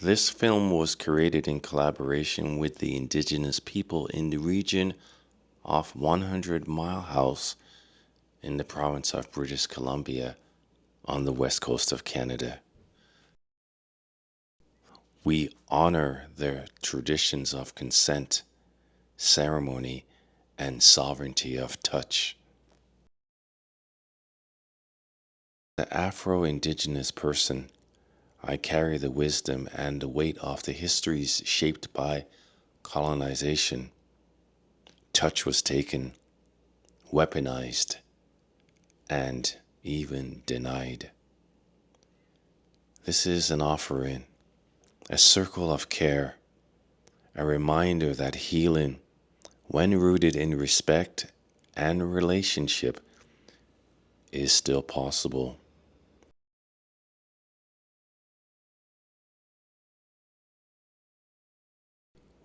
This film was created in collaboration with the Indigenous people in the region of 100 Mile House in the province of British Columbia on the west coast of Canada. We honor their traditions of consent, ceremony, and sovereignty of touch. The Afro-Indigenous person, I carry the wisdom and the weight of the histories shaped by colonization. Touch was taken, weaponized, and even denied. This is an offering, a circle of care, a reminder that healing, when rooted in respect and relationship, is still possible.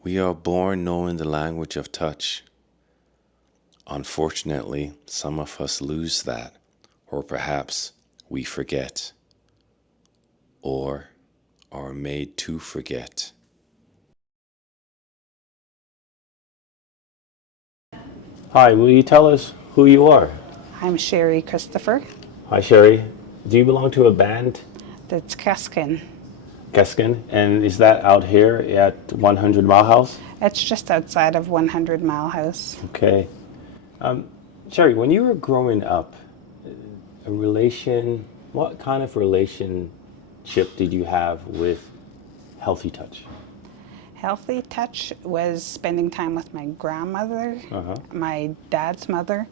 We are born knowing the language of touch. Unfortunately, some of us lose that, or perhaps we forget, or are made to forget. Hi, will you tell us who you are? I'm Sherry Christopher. Hi, Sherry. Do you belong to a band, That's Keskin. Keskin? And is that out here at 100 Mile House? It's just outside of 100 Mile House. Okay. Sherry, when you were growing up, what kind of relationship did you have with Healthy Touch? Healthy Touch was spending time with my grandmother. Uh-huh. My dad's mother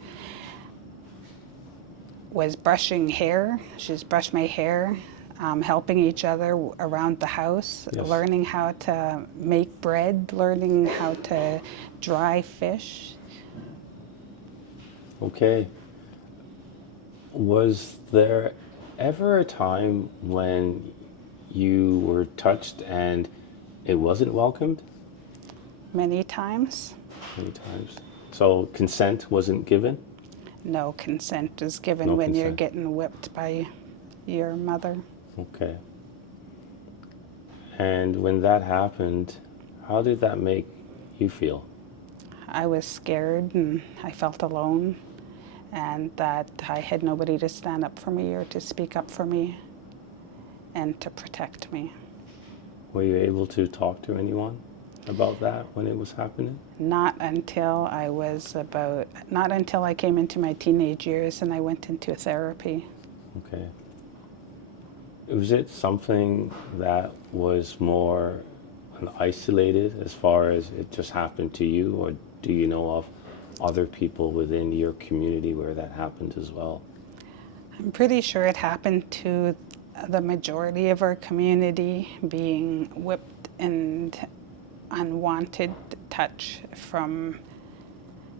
was brushing hair. She's brushed my hair, helping each other around the house, Yes. learning how to make bread, learning how to dry fish. Okay. Was there ever a time when you were touched and it wasn't welcomed? Many times, Many times. So consent wasn't given? no consent is given No when you're consent. getting whipped by your mother. Okay. And when that happened, how did that make you feel? I was scared and I felt alone, and that I had nobody to stand up for me or to speak up for me and to protect me. Were you able to talk to anyone about that when it was happening? Not until I came into my teenage years and I went into therapy. Okay. Was it something that was more isolated as far as it just happened to you, or do you know of other people within your community where that happened as well? I'm pretty sure it happened to the majority of our community, being whipped and unwanted touch from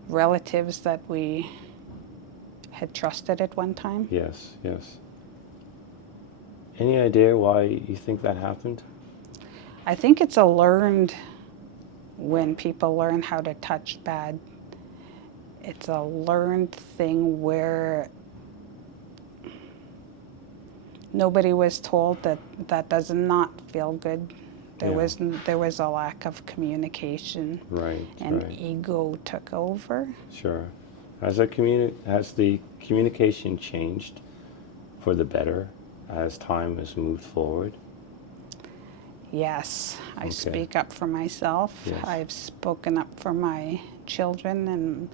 relatives that we had trusted at one time. Yes, yes. Any idea why you think that happened? I think it's a learned, when people learn how to touch bad, it's a learned thing where nobody was told that that does not feel good. There was a lack of communication, Right, and right. ego took over. Sure. Has the communication changed for the better as time has moved forward? Yes, I Okay. speak up for myself. Yes. I've spoken up for my children and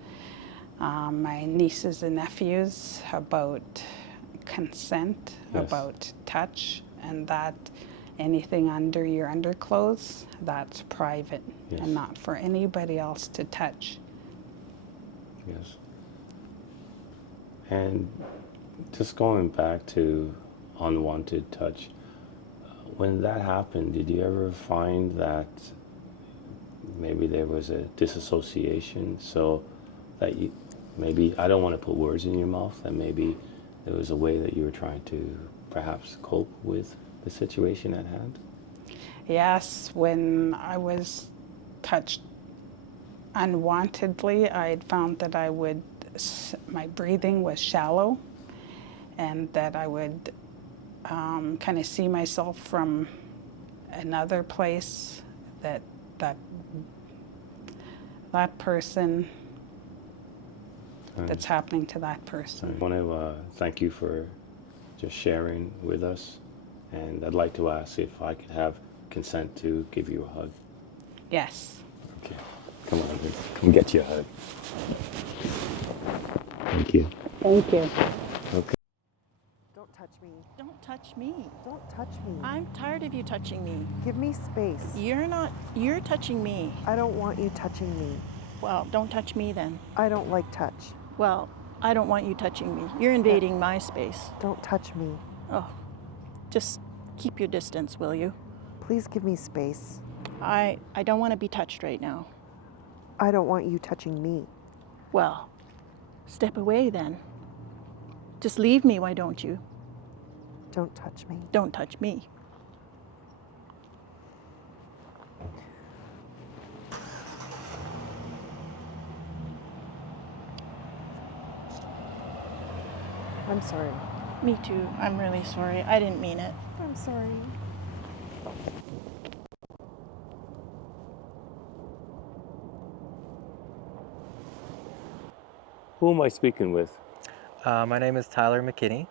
my nieces and nephews about consent, Yes. about touch, and that anything under your underclothes, that's private Yes. and not for anybody else to touch. Yes. And just going back to unwanted touch, when that happened, did you ever find that maybe there was a disassociation, so that you, maybe, I don't want to put words in your mouth, that maybe there was a way that you were trying to perhaps cope with the situation at hand? Yes, when I was touched unwantedly, I had found that my breathing was shallow, and that I would kind of see myself from another place that that person, that's happening to that person. I want to thank you for just sharing with us, and I'd like to ask if I could have consent to give you a hug. Yes. Okay, come on, let's come get you a hug. Thank you. Thank you. Okay. Don't touch me. Don't touch me. Don't touch me. I'm tired of you touching me. Give me space. You're touching me. I don't want you touching me. Well, don't touch me then. I don't like touch. Well, I don't want you touching me. You're invading my space. Don't touch me. Oh, just keep your distance, will you? Please give me space. I don't want to be touched right now. I don't want you touching me. Well, step away then. Just leave me, why don't you? Don't touch me. Don't touch me. I'm sorry. Me too. I'm really sorry. I didn't mean it. I'm sorry. Who am I speaking with? My name is Tyler McKinney.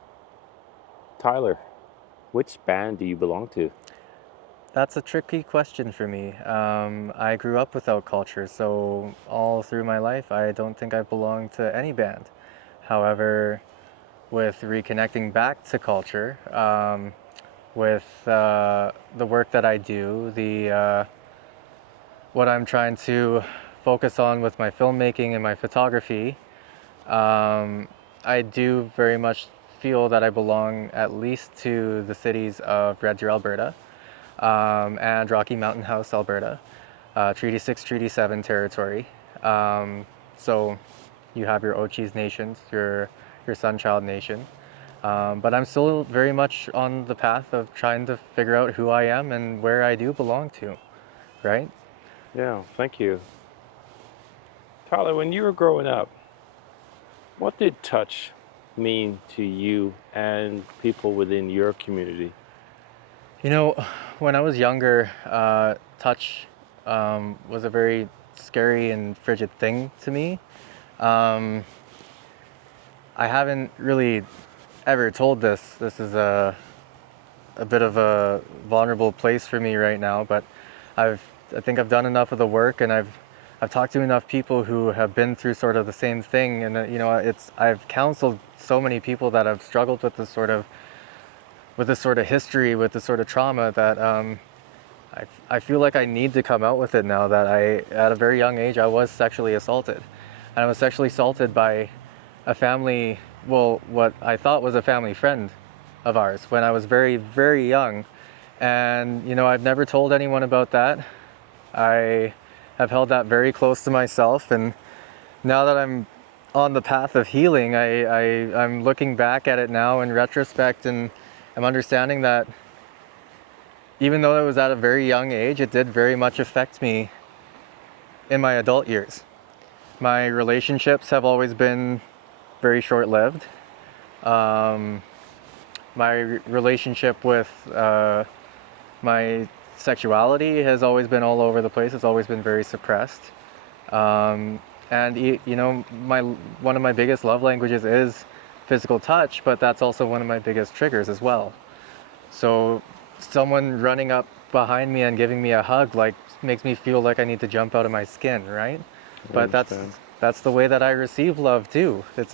Tyler, which band do you belong to? That's a tricky question for me. I grew up without culture, so all through my life, I don't think I belonged to any band. However, with reconnecting back to culture, with the work that I do, what I'm trying to focus on with my filmmaking and my photography, I do very much feel that I belong at least to the cities of Red Deer, Alberta, and Rocky Mountain House, Alberta, Treaty 6, Treaty 7 territory. So you have your Ochies nations, your Sunchild Nation. But I'm still very much on the path of trying to figure out who I am and where I do belong to, right? Yeah, thank you. Tyler, when you were growing up, what did touch mean to you and people within your community? You know, when I was younger, touch was a very scary and frigid thing to me. I haven't really ever told this. This is a bit of a vulnerable place for me right now, but I think I've done enough of the work, and I've talked to enough people who have been through sort of the same thing, and you know, I've counseled so many people that have struggled with this sort of history, with this sort of trauma, that I feel like I need to come out with it now that at a very young age, I was sexually assaulted. And I was sexually assaulted by a family, well, what I thought was a family friend of ours when I was very, very young. And, you know, I've never told anyone about that. I have held that very close to myself. And now that I'm on the path of healing, I'm looking back at it now in retrospect, and I'm understanding that even though it was at a very young age, it did very much affect me in my adult years. My relationships have always been very short-lived. My relationship with my sexuality has always been all over the place. It's always been very suppressed. And you know, one of my biggest love languages is physical touch, but that's also one of my biggest triggers as well. So someone running up behind me and giving me a hug like makes me feel like I need to jump out of my skin, right? But that's the way that I receive love too. It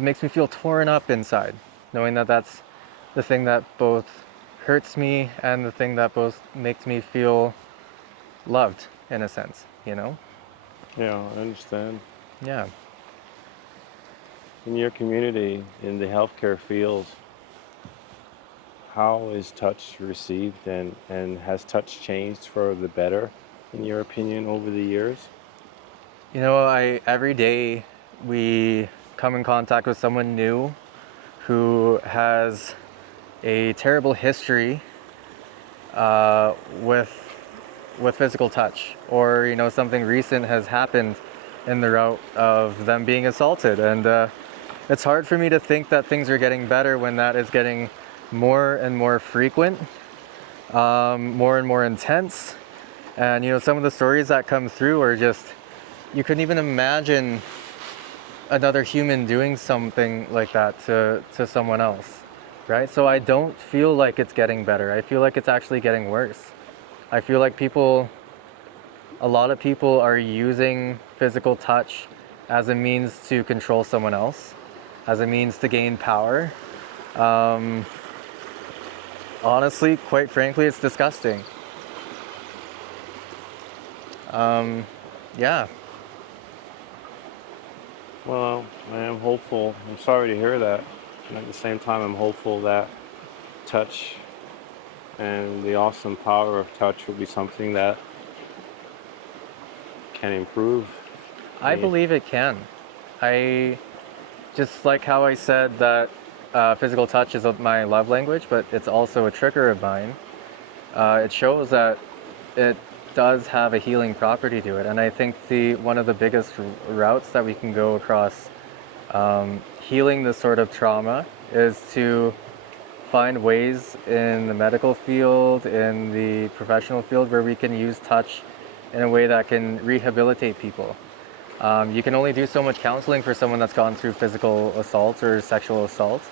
makes me feel torn up inside, knowing that that's the thing that both hurts me and the thing that both makes me feel loved, in a sense, you know? Yeah, I understand. Yeah. In your community, in the healthcare field, how is touch received, and has touch changed for the better, in your opinion, over the years? You know, every day we come in contact with someone new who has a terrible history with physical touch, or you know, something recent has happened in the route of them being assaulted, and it's hard for me to think that things are getting better when that is getting more and more frequent, more and more intense. And you know, some of the stories that come through are just, you couldn't even imagine another human doing something like that to someone else, right? So I don't feel like it's getting better. I feel like it's actually getting worse. I feel like a lot of people are using physical touch as a means to control someone else, as a means to gain power. Honestly, quite frankly, it's disgusting. Yeah. Well, I am hopeful. I'm sorry to hear that. And at the same time, I'm hopeful that touch and the awesome power of touch will be something that can improve. I believe it can. I just like how I said that physical touch is my love language, but it's also a trigger of mine. It shows that it does have a healing property to it, and I think one of the biggest routes that we can go across healing this sort of trauma is to find ways in the medical field, in the professional field, where we can use touch in a way that can rehabilitate people. You can only do so much counseling for someone that's gone through physical assault or sexual assault,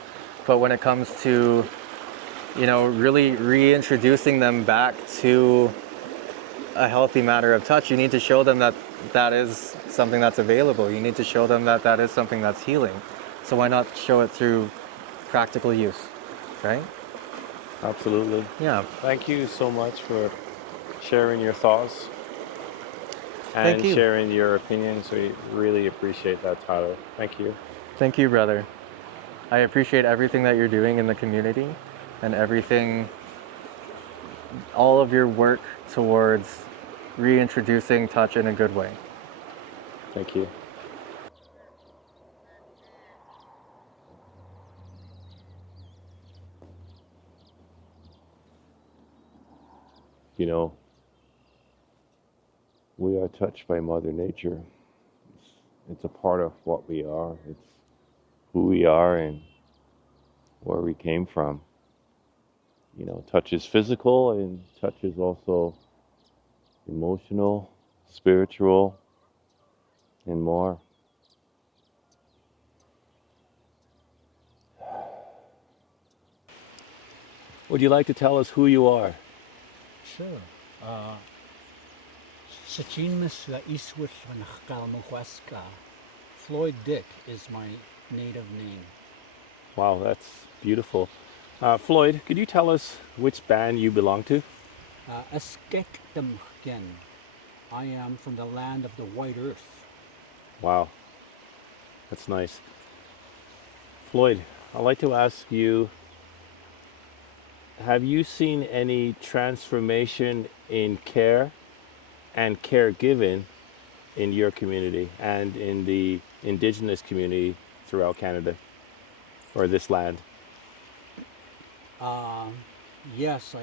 but when it comes to, you know, really reintroducing them back to a healthy matter of touch, you need to show them that that is something that's available. You need to show them that that is something that's healing. So why not show it through practical use, right? Absolutely. Yeah. Thank you so much for sharing your thoughts Thank and you. sharing your opinions. We really appreciate that, Tyler. Thank you. Thank you, brother. I appreciate everything that you're doing in the community and all of your work towards reintroducing touch in a good way. Thank you. You know, we are touched by Mother Nature. It's a part of what we are. It's who we are and where we came from. You know, touch is physical and touch is also emotional, spiritual, and more. Would you like to tell us who you are? Sure. Sachinmas Iswith Kalmuhuasca. Floyd Dick is my native name. Wow, that's beautiful. Floyd, could you tell us which band you belong to? Askek Damgen. I am from the land of the White Earth. Wow, that's nice. Floyd, I'd like to ask you, have you seen any transformation in care and caregiving in your community and in the Indigenous community throughout Canada or this land? Yes,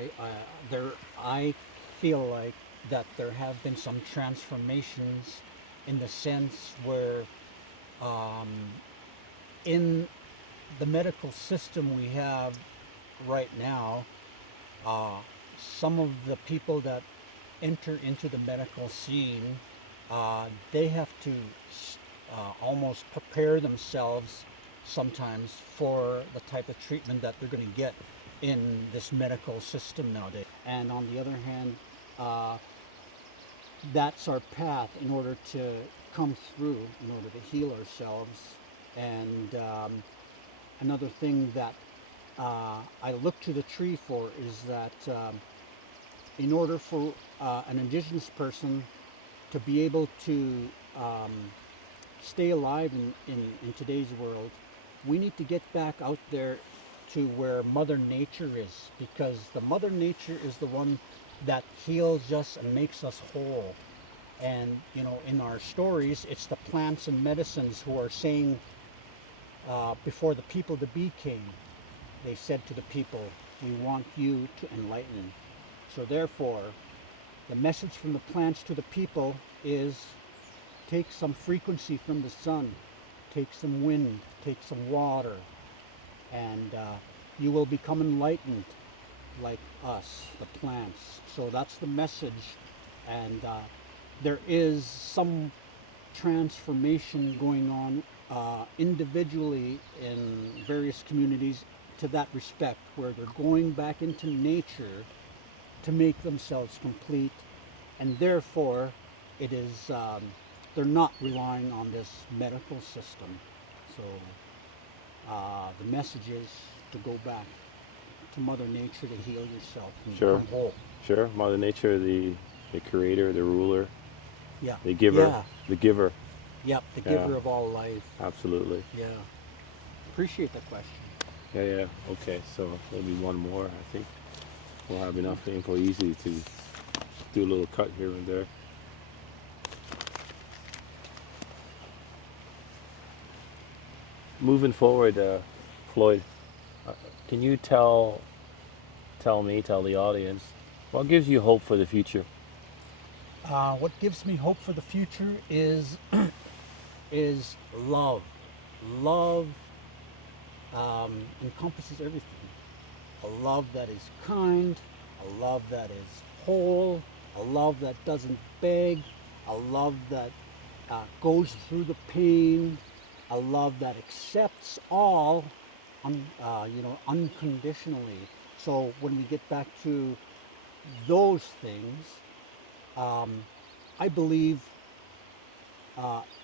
I feel like that there have been some transformations in the sense where in the medical system we have right now, some of the people that enter into the medical scene, they have to almost prepare themselves sometimes for the type of treatment that they're going to get in this medical system nowadays. And on the other hand, that's our path in order to come through, in order to heal ourselves. And another thing that I look to the tree for is that in order for an Indigenous person to be able to stay alive in today's world, we need to get back out there to where Mother Nature is, because the Mother Nature is the one that heals us and makes us whole. And you know, in our stories, it's the plants and medicines who are saying, before the people to be came, they said to the people, we want you to enlighten. So therefore, the message from the plants to the people is, take some frequency from the sun, take some wind, take some water, and you will become enlightened like us, the plants. So that's the message. And there is some transformation going on individually in various communities to that respect, where they're going back into nature to make themselves complete, and therefore it is they're not relying on this medical system. So the message is to go back to Mother Nature to heal yourself and Sure. become whole. Sure. Mother Nature, the creator, the ruler, Yeah. the giver, Yeah. the giver. Yep. The Yeah. giver of all life. Absolutely. Yeah. Appreciate the question. Yeah. Okay, so maybe one more. I think we'll have enough info easy to do a little cut here and there. Moving forward, Floyd, can you tell the audience, what gives you hope for the future? What gives me hope for the future is is love. Love encompasses everything. A love that is kind, a love that is whole, a love that doesn't beg, a love that goes through the pain, a love that accepts all, unconditionally. So when we get back to those things, I believe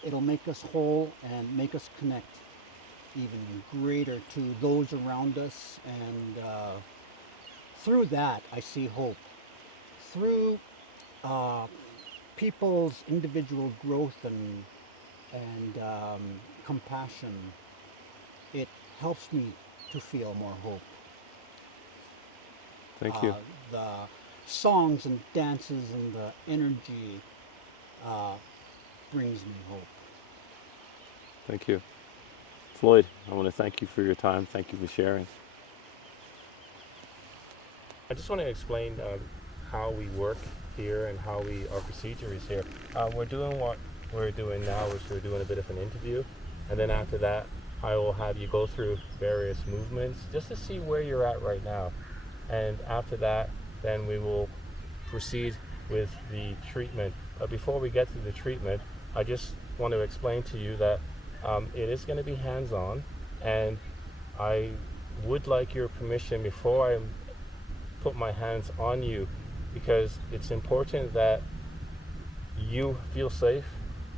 it'll make us whole and make us connect even greater to those around us, and through that I see hope. Through people's individual growth and compassion, it helps me to feel more hope. Thank you. The songs and dances and the energy brings me hope. Thank you. Floyd, I want to thank you for your time. Thank you for sharing. I just want to explain how we work here and how our procedure is here. We're doing what we're doing now, which we're doing a bit of an interview, and then after that I will have you go through various movements just to see where you're at right now. And after that, then we will proceed with the treatment. But before we get to the treatment, I just want to explain to you that it is going to be hands-on, and I would like your permission before I put my hands on you, because it's important that you feel safe,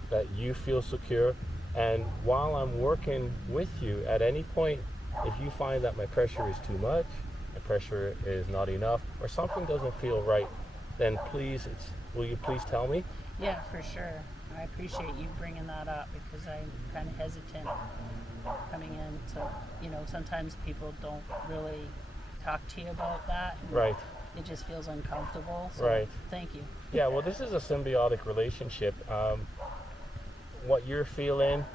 that you feel secure. And while I'm working with you, at any point, if you find that my pressure is too much, my pressure is not enough, or something doesn't feel right, then please, will you please tell me? Yeah, for sure. I appreciate you bringing that up, because I'm kind of hesitant coming in. So, sometimes people don't really talk to you about that. Right. It just feels uncomfortable. So Right. Thank you. Yeah, well, this is a symbiotic relationship. What you're feeling,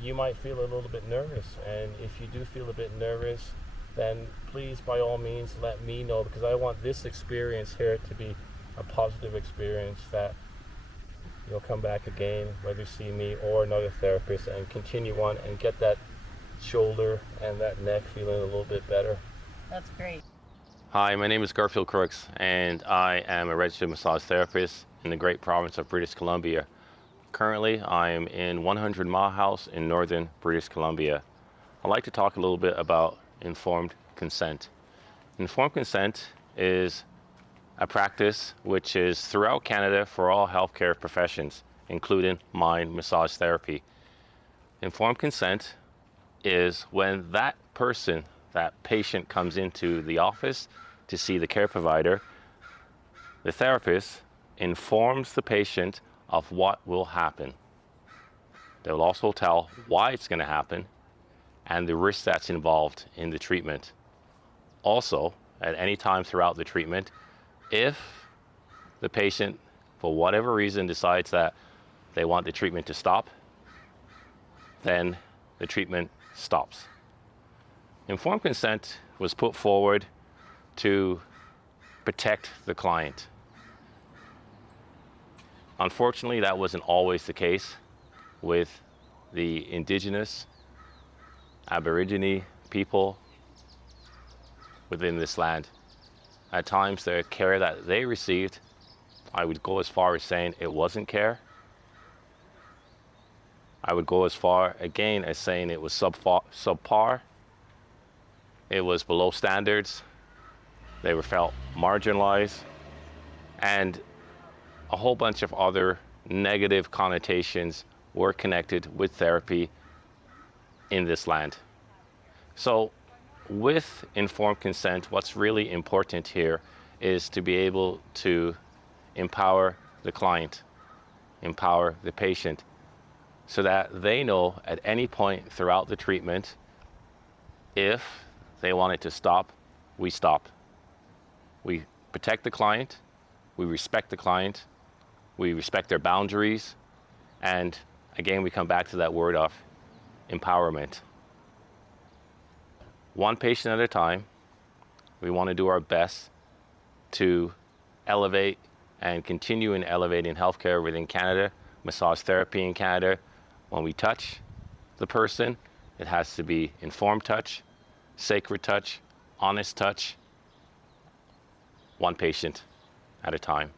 you might feel a little bit nervous. And if you do feel a bit nervous, then please, by all means, let me know, because I want this experience here to be a positive experience, that you'll come back again, whether you see me or another therapist, and continue on and get that shoulder and that neck feeling a little bit better. That's great. Hi, my name is Garfield Crooks, and I am a registered massage therapist in the great province of British Columbia. Currently, I am in 100 Mile House in northern British Columbia. I'd like to talk a little bit about informed consent. Informed consent is a practice which is throughout Canada for all healthcare professions, including mind massage therapy. Informed consent is when that person, that patient, comes into the office to see the care provider, the therapist informs the patient of what will happen. They will also tell why it's going to happen and the risk that's involved in the treatment. Also, at any time throughout the treatment, if the patient, for whatever reason, decides that they want the treatment to stop, then the treatment stops. Informed consent was put forward to protect the client. Unfortunately, that wasn't always the case with the Indigenous, Aborigine people within this land. At times, the care that they received, I would go as far as saying it wasn't care. I would go as far, again, as saying it was subpar. It was below standards. They were felt marginalized, and a whole bunch of other negative connotations were connected with therapy in this land. So with informed consent, what's really important here is to be able to empower the client, empower the patient, so that they know at any point throughout the treatment, if they wanted to stop, we stop. We protect the client, we respect the client, we respect their boundaries, and again, we come back to that word of empowerment. One patient at a time, we want to do our best to elevate and continue in elevating healthcare within Canada, massage therapy in Canada. When we touch the person, it has to be informed touch, sacred touch, honest touch, one patient at a time.